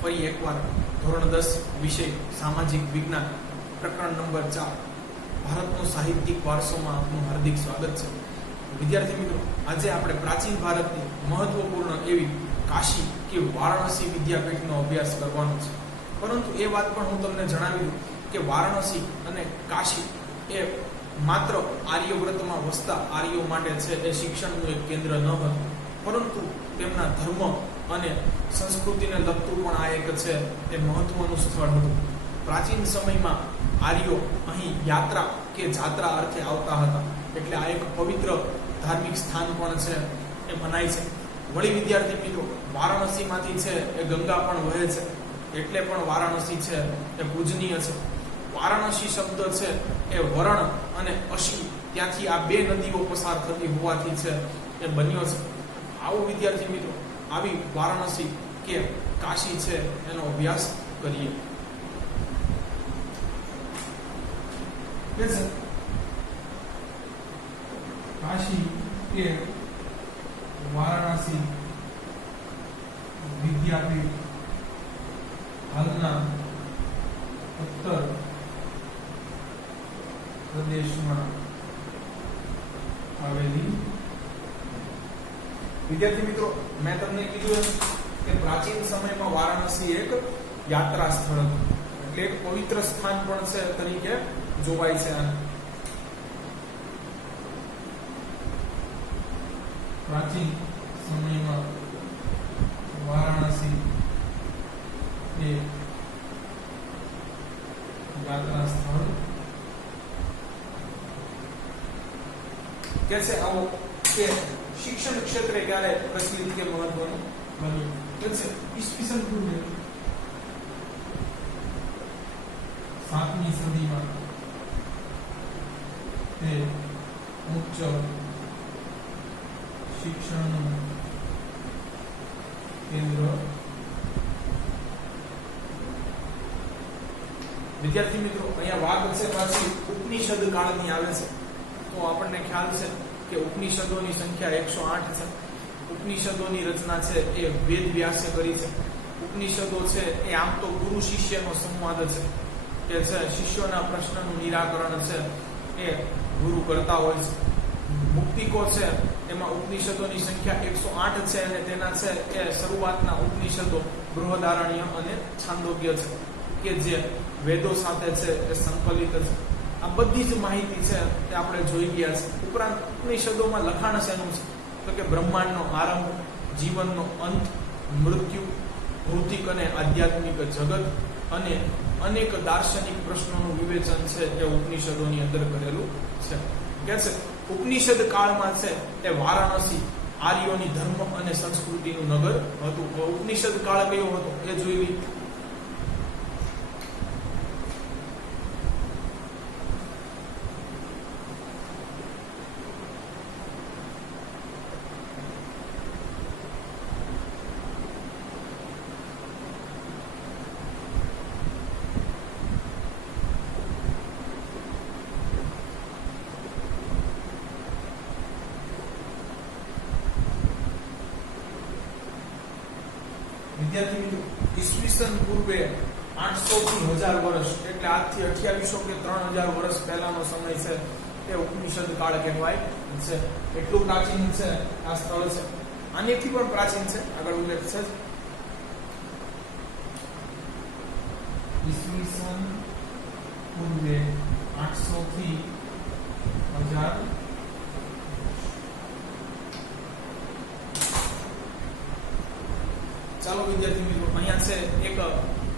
ફરી એકવાર ધોરણ 10 વિષય સામાજિક વિજ્ઞાન પ્રકરણ નંબર 4 ભારતનો સાહિત્યિક વારસોમાં આપનું હાર્દિક સ્વાગત છે. વિદ્યાર્થી મિત્રો, આજે આપણે પ્રાચીન ભારતની મહત્વપૂર્ણ એવી કાશી કે વારાણસી વિદ્યાપીઠનો અભ્યાસ કરવાનો છે. પરંતુ એ વાત પણ હું તમને જણાવી દઉં કે વારાણસી અને કાશી એ માત્ર આર્યવ્રતમાં વસતા આર્યો માટે છે એ શિક્ષણનું એક કેન્દ્ર ન હતું, પરંતુ તેમના ધર્મ અને સંસ્કૃતિને લગતું પણ આ એક છે એ મહત્વનું સ્થળ હતું. પ્રાચીન સમયમાં આર્યો અહીં યાત્રા કે જાત્રા અર્થે આવતા હતા, એટલે આ એક પવિત્ર ધાર્મિક સ્થાન પણ છે એ મનાય છે. વળી વિદ્યાર્થી મિત્રો, વારાણસીમાંથી છે એ ગંગા પણ વહે છે, એટલે પણ વારાણસી છે એ પૂજનીય છે. વારાણસી શબ્દ છે એ વરણ અને અશી ત્યાંથી આ બે નદીઓ પસાર થતી હોવાથી છે એ બન્યો છે. આવો વિદ્યાર્થી મિત્રો, આવી વારાણસી કે કાશી છે એનો અભ્યાસ કરીએ. કાશી કે વારાણસી વિદ્યાપીઠ હાલના ઉત્તર પ્રદેશમાં આવેલી. વિદ્યાર્થી મિત્રો, મેં તમને કીધું કે પ્રાચીન સમયમાં વારાણસી એક યાત્રા સ્થળ હતું, એટલે એક પવિત્ર સ્થાન પણ છે તરીકે જોવાય છે. પ્રાચીન સમયમાં વારાણસી એ યાત્રા સ્થળ કે છે. આવો કે શિક્ષણ ક્ષેત્રે ક્યારે પ્રચલિત કે મહત્વનું બન્યું કે છે ઈસવીસન પૂર્વે 7મી સદીમાં તે ઉચ્ચ શિક્ષણનું કેન્દ્ર. વિદ્યાર્થી મિત્રો, અહીંયા વાત છે પાછી ઉપનિષદ કાળની આવે છે, તો આપણને ખ્યાલ છે કે ઉપનિષદોની સંખ્યા 108 છે. ઉપનિષદોની રચના છે એ વેદ વ્યાસે કરી છે. ઉપનિષદો છે એ આમ તો ગુરુ શિષ્યનો સંવાદ છે, કે છે શિષ્યોના પ્રશ્નનું નિરાકરણ છે એ ગુરુ કરતા હોય છે. મુક્તિકો છે એમાં ઉપનિષદોની સંખ્યા 108 છે, અને તેના છે એ શરૂઆતના ઉપનિષદો બૃહદારણ્ય અને છાંદોગ્ય છે, કે જે વેદો સાથે છે એ સંકલિત છે. આ બધી જ માહિતી છે એ આપણે જોઈ ગયા છે. ઉપરાંત ઉપનિષદોમાં લખાણ શેનું છે તો કે બ્રહ્માંડનો આરંભ, જીવનનો અંત, મૃત્યુ, ભૌતિક અને આધ્યાત્મિક જગત અને અનેક દાર્શનિક પ્રશ્નોનું વિવેચન છે એ ઉપનિષદોની અંદર કરેલું છે. કે છે ઉપનિષદ કાળમાં છે એ વારાણસી આર્યોની ધર્મ અને સંસ્કૃતિનું નગર હતું. ઉપનિષદ કાળ કયો હતો એ જોઈ લઈએ. વિદ્યાર્થી મિત્રો, ઈસવીસન પૂર્વે 800 થી 1000 વર્ષ, એટલે આજથી 2800 કે 3000 વર્ષ પહેલાનો સમય છે એ ઉપનિષદ કાળ કહેવાય છે. એટલું પ્રાચીન છે આ સ્થળ છે. આનેથી પણ પ્રાચીન છે, આગળ ઉલ્લેખ છે. ઈસવીસન પૂર્વે 800 થી 1000. ચાલો વિદ્યાર્થી મિત્રો, અહીંયા છે એક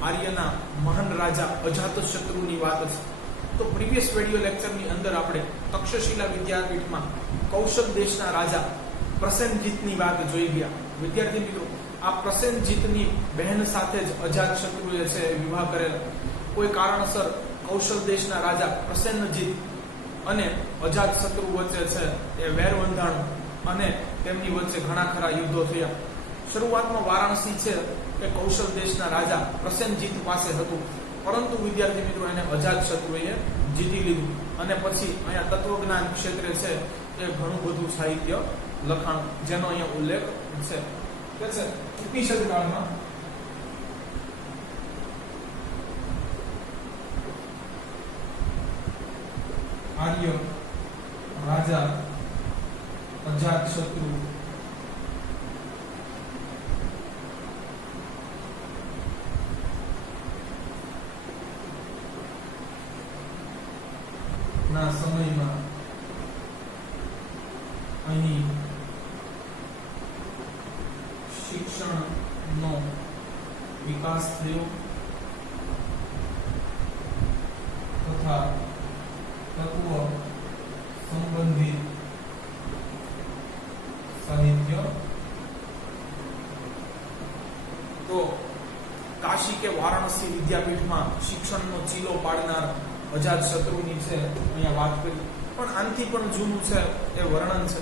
આર્યના મહાન રાજા અજાતશત્રુની વાત છે. તો પ્રીવિયસ વિડિયો લેક્ચરની અંદર આપણે તક્ષશિલા વિદ્યાપીઠમાં કૌશલ દેશના રાજા પ્રસેનજીતની વાત જોઈ ગયા. વિદ્યાર્થી મિત્રો, આ પ્રસેનજીતની બહેન સાથે જ અજાતશત્રુએ છે વિવાહ કરેલો. કોઈ કારણસર કૌશલ દેશના રાજા પ્રસેનજીત અને અજાતશત્રુ વચ્ચે છે એ વેર બંધાણું, અને તેમની વચ્ચે ઘણા ખરા યુદ્ધો થયા. શરૂઆતમાં વારાણસી છે એ કૌશલ દેશના રાજા પ્રસેનજીત પાસે હતું, પરંતુ વિદ્યાર્થી મિત્રો એને અજાતશત્રુએ જીતી લીધું, અને પછી અહીંયા તત્વજ્ઞાન ક્ષેત્રે છે એ ઘણું બધું સાહિત્ય લખાણ, જેનો અહીંયા ઉલ્લેખ છે. ઉપનિષદ કાળમાં આર્ય રાજા અજાતશત્રુ ના સમયમાં અહીં શિક્ષણનો વિકાસ થયો તથા તત્વ સંબંધિત સાહિત્ય તો કાશી કે વારાણસી વિદ્યાપીઠમાં શિક્ષણનો ચીલો પાડનાર અજાતશત્રુની છે અહીંયા વાત કરી, પણ આનથી પણ જૂનું છે એ વર્ણન છે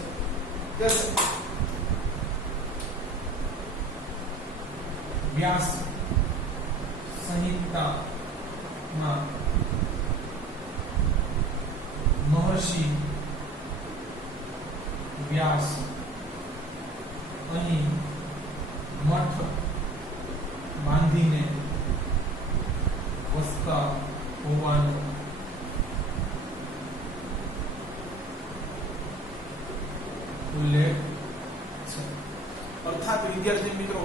કે વ્યાસ સંહિતામાં મહર્ષિ વ્યાસ અહીં મઠ બાંધીને વસતા હોવાનો ઉલ્લેખ છે. અર્થાત વિદ્યાર્થી મિત્રો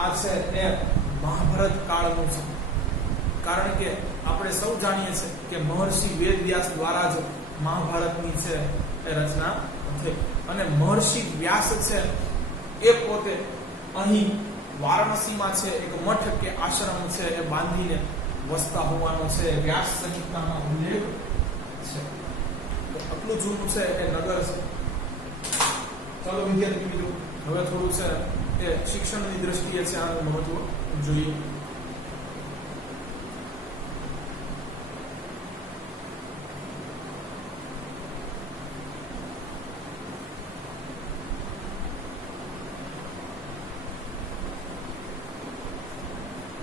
આ છે એ મહાભારત કાળનું છે, કારણ કે આપણે સૌ જાણીએ છીએ કે મહર્ષિ વેદવ્યાસ દ્વારા જ મહાભારતની છે એ રચના થઈ, અને મહર્ષિ વ્યાસ છે એ પોતે અહીં વારાણસીમાં છે એક મઠ કે આશ્રમ છે એ બાંધીને વસતા હોવાનો છે વ્યાસ સંહિતામાં ઉલ્લેખ છે. તો આટલું જૂનું છે એ નગર છે. ચાલો વિદ્યાર્થી મિત્રો હવે થોડું છે એ શિક્ષણની દ્રષ્ટિએ છે આનું મહત્વ જોઈએ.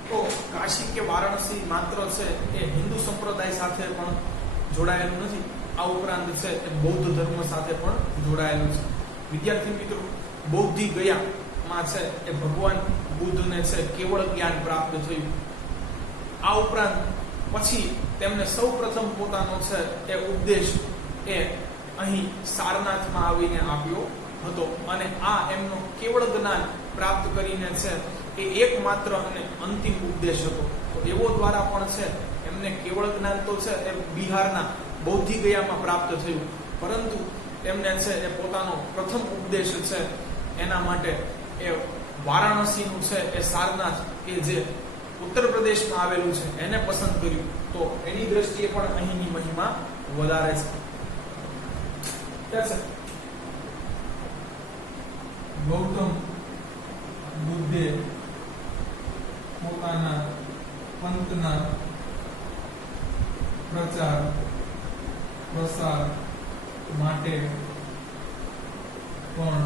તો કાશી કે વારાણસી માત્ર છે એ હિન્દુ સંપ્રદાય સાથે પણ જોડાયેલું નથી, આ ઉપરાંત છે એ બૌદ્ધ ધર્મ સાથે પણ જોડાયેલું છે. વિદ્યાર્થી મિત્રો બૌદ્ધિ ગયામાં છે એ ભગવાન બુદ્ધને છે કેવળ જ્ઞાન પ્રાપ્ત થયું. આ ઉપરાંત પછી તેમને સૌ પ્રથમ પોતાનો છે એ ઉપદેશ એ અહીં સારનાથમાં આવીને આપ્યો હતો, અને આ એમનો કેવળ જ્ઞાન પ્રાપ્ત કરીને છે એ એકમાત્ર અને અંતિમ ઉપદેશ હતો. તો એવો દ્વારા પણ છે એમને કેવળ જ્ઞાન તો છે એ બિહારના બૌદ્ધિ ગયામાં પ્રાપ્ત થયું, પરંતુ તેમને છે એ પોતાનો પ્રથમ ઉપદેશ છે એના માટે એ વારાણસીનું છે એ સારનાથ કે જે ઉત્તર પ્રદેશમાં આવેલું છે એને પસંદ કર્યું. તો એની દ્રષ્ટિએ પણ અહીંની મહિમા વધારે છે. ગૌતમ બુદ્ધે પોતાના પંથના પ્રચાર પ્રસાર માટે પણ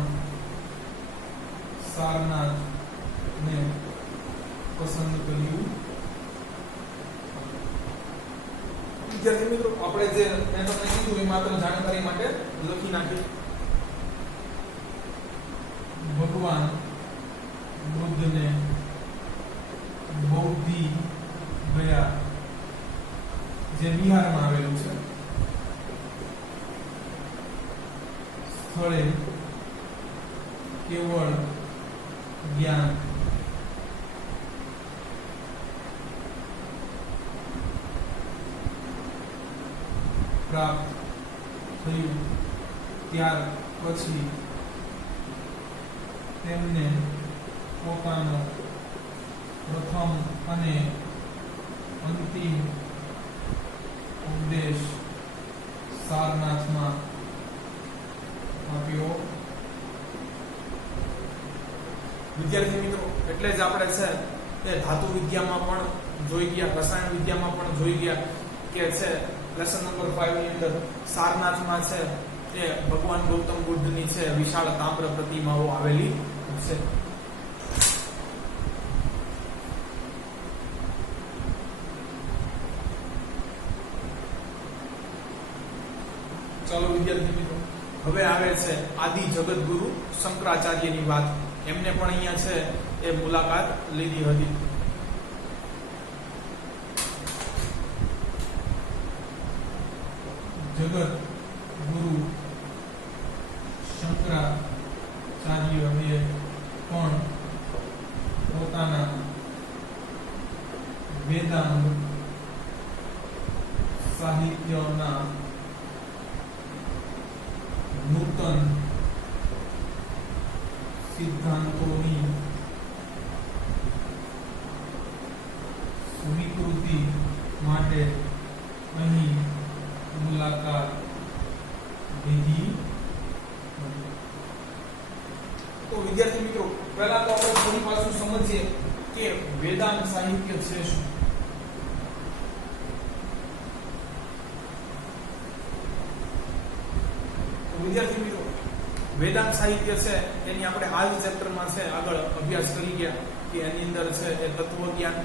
સારનાથને પસંદ કર્યું. વિદ્યાર્થી મિત્રો આપણે જે મેં તમને કીધું એ માત્ર જાણકારી માટે લખી નાખ્યું. ભગવાન બુદ્ધને બૌદ્ધિ ગયા જે બિહારમાં આવેલું છે સ્થળે કેવળ જ્ઞાન પ્રાપ્ત થયું. ત્યાર પછી તેમને પોતાનો પ્રથમ અને અંતિમ ઉપદેશ સારનાથમાં આપ્યો. વિદ્યાર્થી મિત્રો એટલે જ આપણે છે તે ધાતુ વિદ્યામાં પણ જોઈ ગયા, રસાયણ વિદ્યામાં પણ જોઈ ગયા કે છે લેસન નંબર 5 ની અંદર સારનાથમાં છે એ ભગવાન ગૌતમ બુદ્ધની છે વિશાળ તામ્ર પ્રતિમાઓ આવેલી છે. ચાલો વિદ્યાર્થી મિત્રો હવે આવે છે આદિ જગતગુરુ શંકરાચાર્યની વાત. એમને પણ અહીંયા છે એ મુલાકાત લીધી હતી. જગત ગુરુ શંકરાચાર્યએ પણ પોતાના વેદાંત સાહિત્યના નૂતન સિદ્ધાંતોની સ્વીકૃતિ માટે અહીં મુલાકાત લીધી. તો વિદ્યાર્થી મિત્રો, પહેલા તો આપણે થોડી પાછું સમજીએ કે વેદાંત સાહિત્ય છે શું. વિદ્યાર્થી મિત્રો, વેદાંત સાહિત્ય છે એની આપણે આ જ ચેપ્ટરમાં છે આગળ અભ્યાસ કરી ગયા કે એની અંદર છે એ તત્વજ્ઞાન,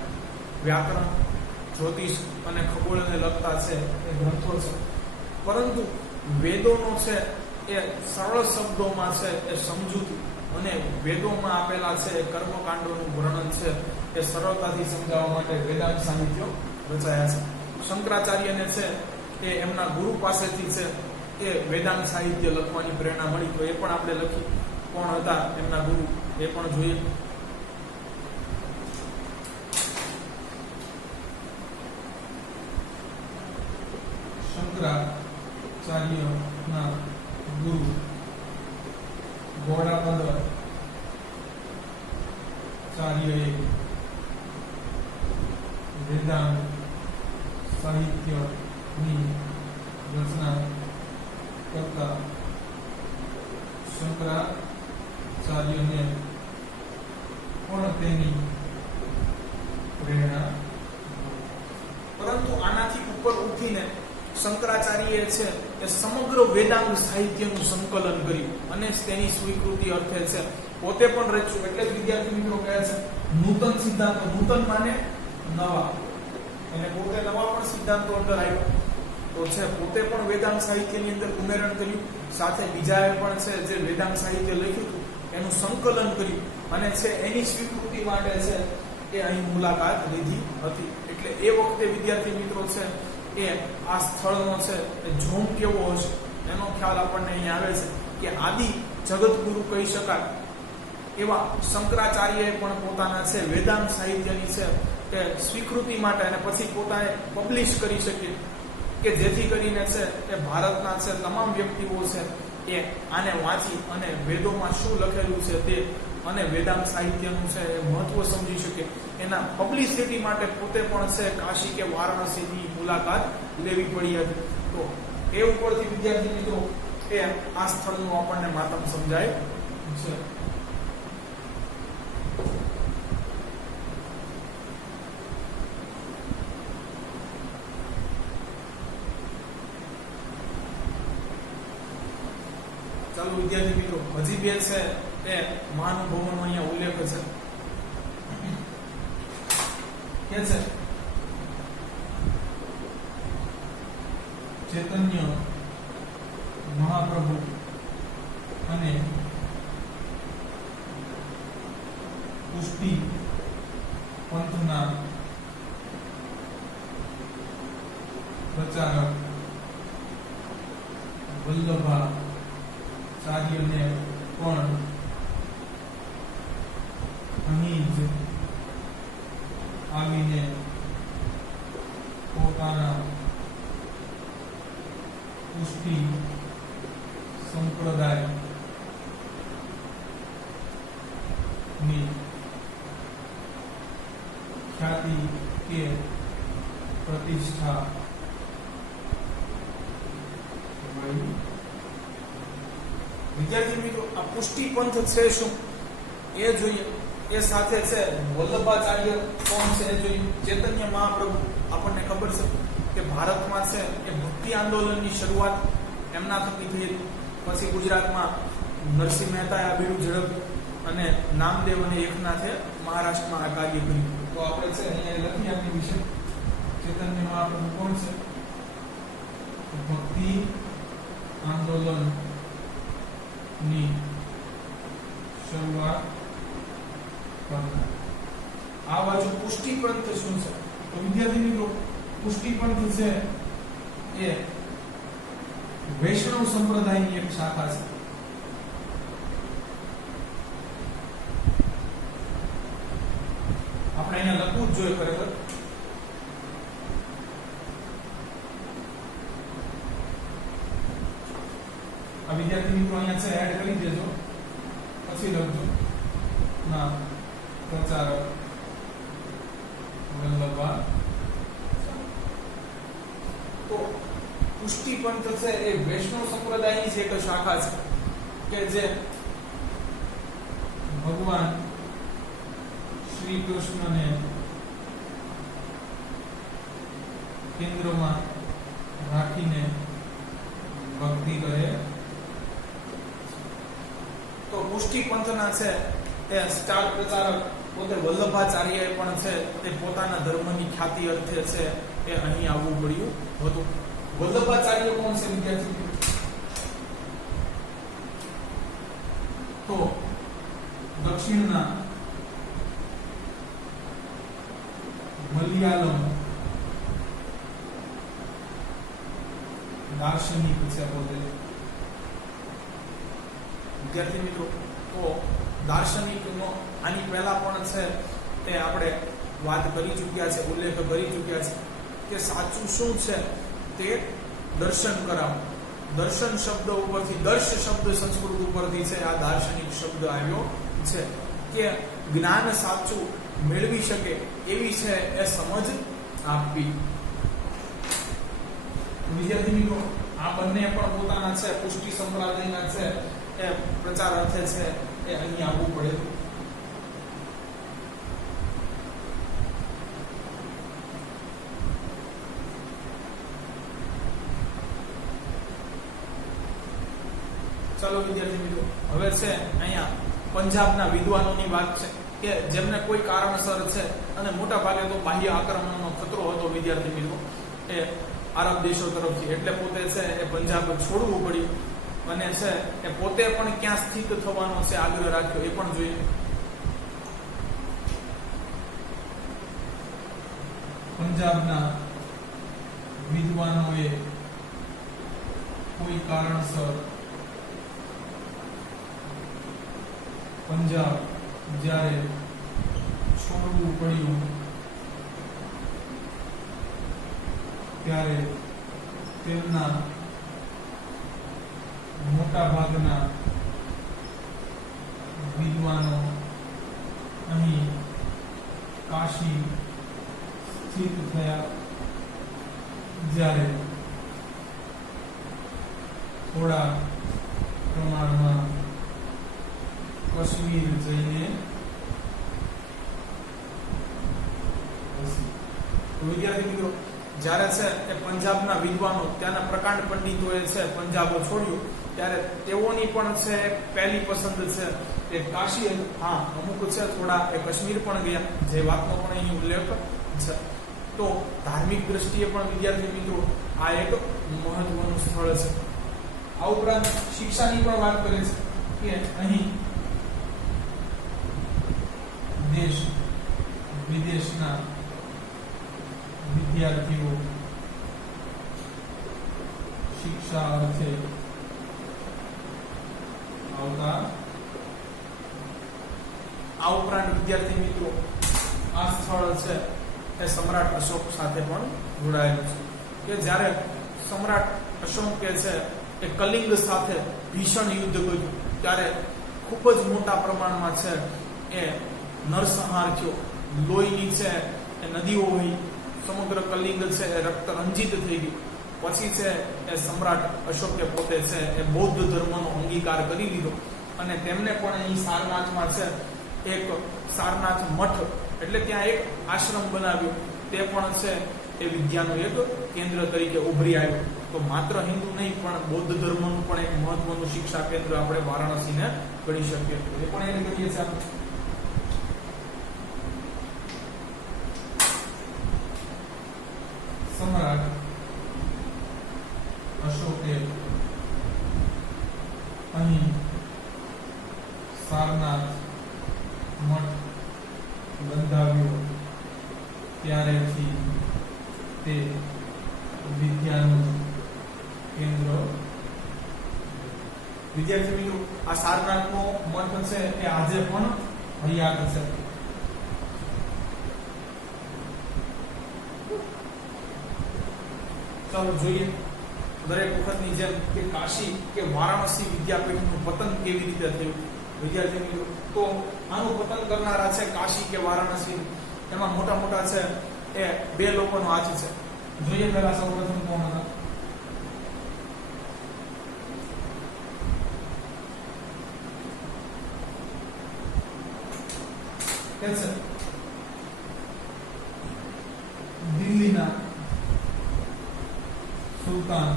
વ્યાકરણ, જ્યોતિષ અને ખગોળને લગતા છે એ ગ્રંથો છે. પરંતુ વેદોનો છે એ સરળ શબ્દોમાં છે એ સમજૂતી અને વેદોમાં આપેલા છે એ કર્મકાંડોનું વર્ણન છે એ સરળતાથી સમજાવવા માટે વેદાંત સાહિત્યો રચાયા છે. શંકરાચાર્યને છે એ એમના ગુરુ પાસેથી છે એ વેદાંત સાહિત્ય લખવાની પ્રેરણા મળી. તો એ પણ આપણે લખી, કોણ હતા એમના ગુરુ એ પણ જોઈએ. શંકરાચાર્યના ગુરુ ગૌડાપદાચાર્યએ વેદાંત સાહિત્યની રચના કરતા શંકરાચાર્યને પણ તેની પ્રેરણા. પરંતુ આનાથી ઉપર ઉઠીને શંકરાચાર્યએ છે એ સમગ્ર વેદાંત સાહિત્યનું સંકલન કર્યું અને તેની સ્વીકૃતિ અર્થે છે પોતે પણ રચ્યું. એટલે જ વિદ્યાર્થી મિત્રો કહે છે નૂતન સિદ્ધાંતો. નૂતન માને નવા, અને પોતે નવા પણ સિદ્ધાંતો અંદર આવ્યા. તો છે પોતે પણ વેદાંત સાહિત્યની અંદર ઉમેરણ કર્યું, સાથે બીજાએ પણ છે જે વેદાંત સાહિત્ય લખ્યું હતું એનું સંકલન કર્યું અને છે એની સ્વીકૃતિ માટે છે એ અહીં મુલાકાત લીધી હતી. એટલે એ વખતે વિદ્યાર્થી મિત્રો છે એ આ સ્થળનો છે એ જોમ કેવો હશે એનો ખ્યાલ આપણને અહીં આવે છે કે આદિ જગતગુરુ કહી શકાય એવા શંકરાચાર્યએ પણ પોતાના છે વેદાંત સાહિત્યની છે એ સ્વીકૃતિ માટે અને પછી પોતાને પબ્લિશ કરી શકે કે જેથી કરીને છે એ ભારતના છે તમામ વ્યક્તિઓ છે એ આને વાંચી અને વેદોમાં શું લખેલું છે તે અને વેદાંત સાહિત્યનું છે એ મહત્વ સમજી શકે. એના પબ્લિસિટી માટે પોતે પણ છે કાશી કે વારાણસીની મુલાકાત લેવી પડી હતી. તો એ ઉપરથી વિદ્યાર્થી મિત્રો એ આ સ્થળનું આપણને માતમ સમજાય છે. ચાલો વિદ્યાર્થી મિત્રો, હજી બે છે એ મહાનુભાવોનો અહીંયા ઉલ્લેખ છે. કે છે ચૈતન્ય મહાપ્રભુ અને પુષ્ટિ પંથના પ્રચારક વલ્લભાચાર્યને પણ અહીં જ આવીને પોતાના પુષ્ટિ સંપ્રદાયની ખ્યાતિ કે પ્રતિષ્ઠા વિદ્યાર્થી મિત્રો, આ પુષ્ટિ પંથ છે શું એ જોઈએ. એ સાથે છે વલ્લભાચાર્ય કોણ છે એ જોઈએ. ચૈતન્ય મહાપ્રભુ આપણને ખબર છે કે ભારતમાં છે એ ભક્તિ આંદોલનની શરૂઆત એમના થકી થઈ હતી. પછી ગુજરાતમાં નરસિંહ મહેતાએ આ બીડું ઝડપ્યું અને નામદેવ અને એકનાથે મહારાષ્ટ્રમાં આ કાર્ય કર્યું. તો આપણે છે અહીંયા લખી આપી વિશે ચૈતન્ય મહાપ્રભુ કોણ છે? ભક્તિ આંદોલન ની શરૂઆત કરનાર. આ બાજુ પુષ્ટિ પંથ શું છે? તો વિદ્યાર્થી મિત્રો, પુષ્ટિ પંથ છે એ વૈષ્ણવ સંપ્રદાયની એક શાખા છે. આપણે અહીંયા લખવું જ જોઈએ ખરેખર. આ વિદ્યાર્થી મિત્રો અહીંયા છે એડ કરી દેજો, પછી લખજો ના પ્રચારક વલ્લભા. તો પુષ્ટિ પંથ છે એ વૈષ્ણવ સંપ્રદાયની જ એક શાખા છે કે જે ભગવાન શ્રી કૃષ્ણને કેન્દ્રમાં રાખીને ભક્તિ કરે. તો પુષ્ટિ પંથના છે એ સ્ટાર પ્રચારક પોતે વલ્લભાચાર્ય પણ છે તે પોતાના ધર્મની ખ્યાતિ અર્થે છે એ અહીં આવવું પડ્યું હતું. વલ્લભાચાર્ય કોણ છે વિદ્યાર્થી? તો દક્ષિણના મલયાલમ દાર્શનિક છે પોતે. વિદ્યાર્થી મિત્રો, તો દાર્શનિકનો આની પહેલા પણ છે તે આપણે વાત કરી ચૂક્યા છે, ઉલ્લેખ કરી ચૂક્યા છે કે સાચું શું છે તે દર્શન કરાવો. દર્શન શબ્દ ઉપરથી, દર્શ શબ્દ સંસ્કૃત ઉપરથી છે આ દાર્શનિક શબ્દ આવ્યો છે કે જ્ઞાન સાચું મેળવી શકે એવી છે એ સમજ આપવી. વિદ્યાર્થી મિત્રો, આ બંને પણ પોતાના છે પુષ્ટિ સંપ્રદાયના છે એ પ્રચાર અર્થે છે એ અહીં આવવું પડે. ચાલો વિદ્યાર્થી મિત્રો, હવે છે અહીંયા પંજાબના વિદ્વાનોની વાત છે કે જેમને કોઈ કારણસર છે અને મોટા ભાગે તો બાહ્ય આક્રમણનો ખતરો હતો વિદ્યાર્થી મિત્રો એ આરબ દેશો તરફથી, એટલે પોતે છે એ પંજાબ છોડવું પડ્યું અને છે એ પોતે પણ ક્યાં સ્થિત થવાનો છે આગ્રહ રાખ્યો એ પણ જોઈએ. પંજાબના વિદ્વાનોએ કોઈ કારણસર પંજાબ જ્યારે છોડવું પડ્યું ત્યારે તેમના મોટા ભાગના વિદ્વાનો અહીં કાશી સ્થિત થયા, જ્યારે થોડા પ્રમાણમાં કાશ્મીર જઈને વિદ્યાર્થી મિત્રો, જ્યારે છે એ પંજાબના વિદ્વાનો, ત્યાંના પ્રકાંડ પંડિતોએ છે પંજાબ છોડ્યું ત્યારે તેઓની પણ છે પહેલી પસંદ છે એ કાશી. હા, અમુક છે થોડા એ કાશ્મીર પણ ગયા, જે વાતનો પણ અહીં ઉલ્લેખ છે. તો ધાર્મિક દ્રષ્ટિએ પણ વિદ્યાર્થી મિત્રો આ એક મહત્વનું સ્થળ છે. આ ઉપરાંત શિક્ષાની પણ વાત કરે છે કે અહીં દેશ વિદેશના વિદ્યાર્થીઓ શિક્ષા અર્થે આવતા. આ ઉપરાંત વિદ્યાર્થી મિત્રો આ સ્થળ છે એ સમ્રાટ અશોક સાથે પણ જોડાયેલું છે કે જ્યારે સમ્રાટ અશોકે છે એ કલિંગ સાથે ભીષણ યુદ્ધ કર્યું ત્યારે ખૂબ જ મોટા પ્રમાણમાં છે એ નરસંહાર થયો. લોહીની છે એ નદીઓ વહી, સમગ્ર કલિંગ છે એ રક્ત રંજિત થઈ ગયું. પછી છે એ સમ્રાટ અશોકે પોતે છે એ બૌદ્ધ ધર્મનો અંગીકાર કરી લીધો અને તેમને પણ અહીં સારનાથમાં છે એક સારનાથ મઠ એટલે ત્યાં એક આશ્રમ બનાવ્યો. તે પણ છે એ વિદ્યાનું એક કેન્દ્ર તરીકે ઉભરી આવ્યું. તો માત્ર હિન્દુ નહીં પણ બૌદ્ધ ધર્મનું પણ એક મહત્વનું શિક્ષા કેન્દ્ર આપણે વારાણસીને ગણી શકીએ. એ પણ એને કહીએ છીએ આપણે. સમ્રાટ અશોકે અહીં સારનાથ મઠ બંધાવ્યો ત્યારેથી તે વિદ્યાનું કેન્દ્ર વિદ્યાર્થી મિત્રો આ સારનાથનો મઠ છે એ આજે પણ હયાત છે. ચાલો જોઈએ દરેક વખતની જેમ કે કાશી કે વારાણસી વિદ્યાપીઠનું પતન કેવી રીતે થયું. વિદ્યાર્થી મિત્રો તો આનું પતન કરનારા છે કાશી કે વારાણસી, એમાં મોટા મોટા છે એ બે લોકોનો હાથ છે. જોઈએ પહેલા સૌપ્રથમ કોણ હતા. દિલ્હીના સુલતાન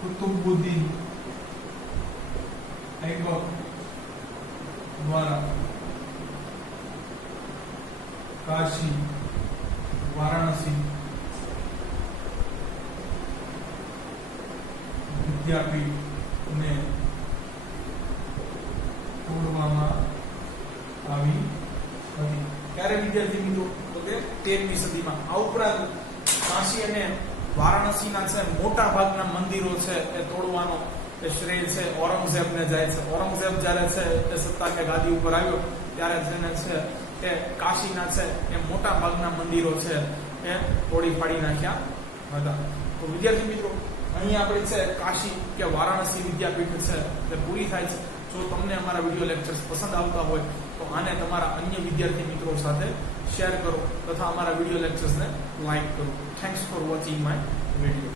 કુતુબુદ્દીન ઐબક દ્વારા કાશી વારાણસી વિદ્યાપીઠને તોડવામાં આવી હતી. ત્યારે વિદ્યાર્થી મિત્રો તો કે 13મી સદીમાં. આ ઉપરાંત કાશી અને વારાણસીના છે મોટા ભાગના મંદિરો છે એ તોડવાનો એ શ્રેય છે ઔરંગઝેબને જાય છે. ઔરંગઝેબ જ્યારે છે એ સત્તા કે ગાદી ઉપર આવ્યો ત્યારે જેને છે એ કાશીના છે એ મોટા ભાગના મંદિરો છે એ તોડી પાડી નાખ્યા હતા. તો વિદ્યાર્થી મિત્રો અહીં આપણી છે કાશી કે વારાણસી વિદ્યાપીઠ છે એ પૂરી થાય છે. જો તમને અમારા વિડીયો લેક્ચર્સ પસંદ આવતા હોય તો આને તમારા અન્ય વિદ્યાર્થી મિત્રો સાથે શેર કરો તથા અમારા વિડીયો લેક્ચર્સને લાઈક કરો. Thanks for watching my video.